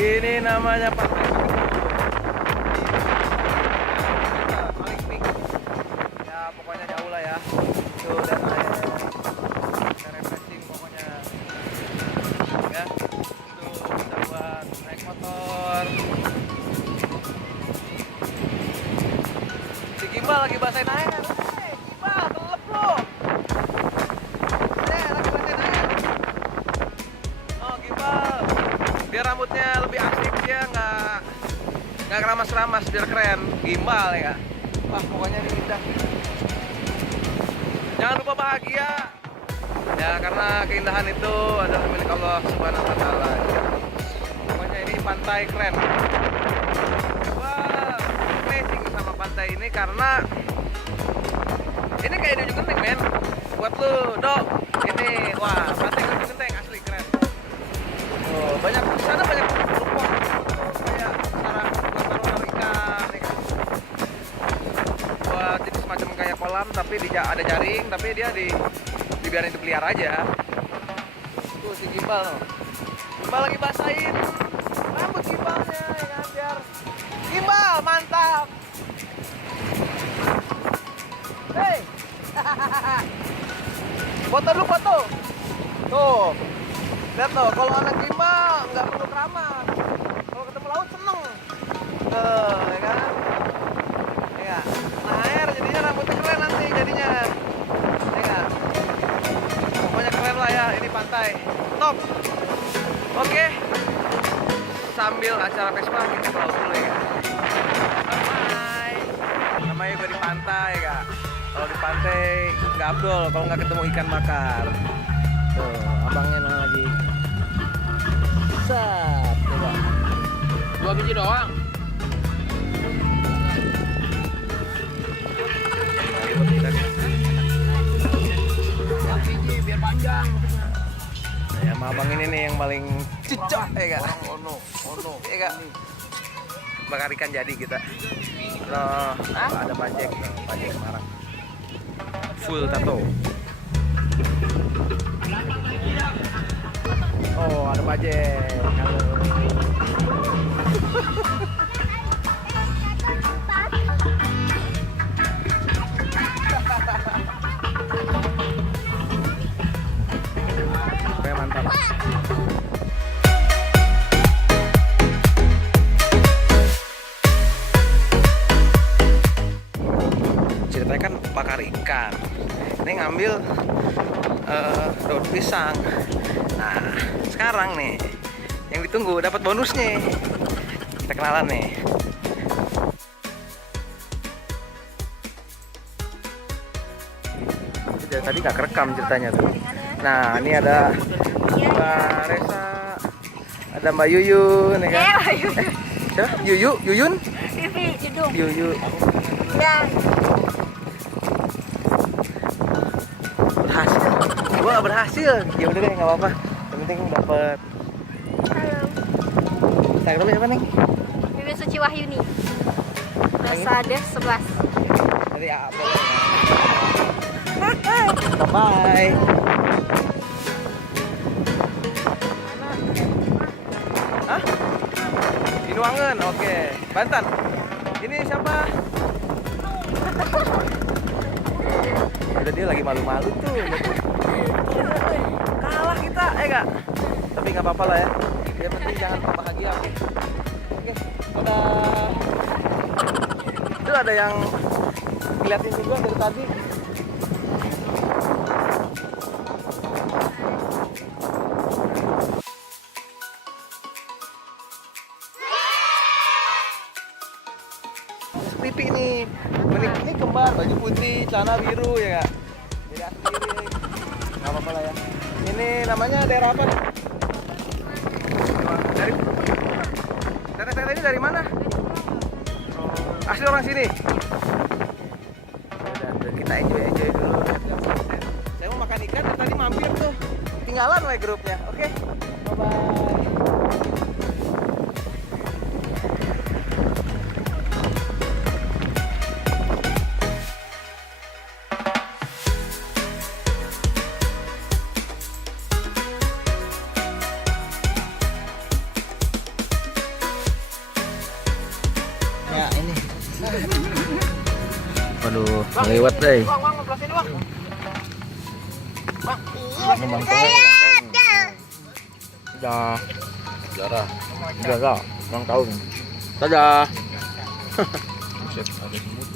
Ini namanya pantai paling pink. Ya pokoknya jauh lah ya. Tuh dan air refreshing pokoknya. Ya. Tuh bisa buat naik motor. Si Gimbal lagi basahin air. Gimbal, kelep lo. Lagi basahin air. Oh, Gimbal. Biar rambutnya lebih asik, dia nggak keramas-keramas, biar keren. Gimbal ya. Wah, pokoknya ini indah. Jangan lupa bahagia. Ya, karena keindahan itu adalah milik Allah Subhanahu wa taala. Pokoknya ini pantai keren. Wah, amazing sama pantai ini karena ini kayak di Ujung Genteng, men. Buat lu, Dok. Ini, wah, pantai Ujung Genteng asli keren. Oh, banyak di sana banyak lupuk kayak cara buat taruh ikan, ya kan? Buat jadi semacam kayak kolam tapi ada jaring, tapi dia dibiarin itu liar aja. Tuh si Gimbal, Gimbal lagi basahin rambut Gimbalnya, ya kan, biar Gimbal mantap. Hei, foto dulu foto. Tuh. Lihat tuh, kalau anak Gimbal nggak perlu keramas. Kalau ketemu laut seneng. Tuh, ya kan? Ya. Nah, air jadinya rambutnya keren nanti jadinya. Ya kan? Pokoknya keren lah ya, ini pantai. Top. Oke. Sambil acara Vespa kita ke laut dulu ya. Bye. Namanya gue di pantai, Kak. Kalau di pantai nggak abdol kalau nggak ketemu ikan bakar. Tuh, abangnya lagi. Sat, coba. 2 biji doang. Biji biar panjang. Ya, sama abang ini nih yang paling cocok ya kak. Ono. Ya kak. Bakar ikan jadi kita. Loh, ada pajek Semarang. Full tato. Oh, ada pajek. Halo. Oke, mantap. Ceritanya kan bakar ikan. Ini ngambil daun pisang. Nah, sekarang nih yang ditunggu dapat bonusnya. Kita kenalan nih. Dari tadi gak kerekam ceritanya tuh. Nah, ini ada Mbak Resa, ada Mbak Yuyun, ya kan? Siapa? Yuyun? Vivi, Judung. Yuyu. Ya. Berhasil. Gua gak berhasil. Ya udah deh, nggak apa-apa. Yang penting dapat. Halo. Instagramnya apa nih? Vivi Suci Wahyuni. Rosade 11. Dari apa? Bye. Hah? Inuangen, oke. Banten. Ini siapa? Udah dia lagi malu-malu tuh. Kalah kita, kak. Tapi nggak apa-apa lah ya. Yang penting jangan lupa bahagia. Oke, dadah. Itu ada yang ngeliatin juga dari tadi. Pipi nih, ini kembar, baju putih, celana biru ya kak. Beda sendiri, nggak apa-apa lah ya. Ini namanya daerah apa nih? Dari teteh ini dari mana? Asli orang sini. Udah, kita enjoy dulu. Saya mau makan ikan, tadi mampir tuh. Tinggalan lah grupnya, oke? Bye-bye. Aduh, ngelewat deh. Bang, belah sini bang. Memang udah Jarah. ulang tahun. Dadah. Buset, ada semut.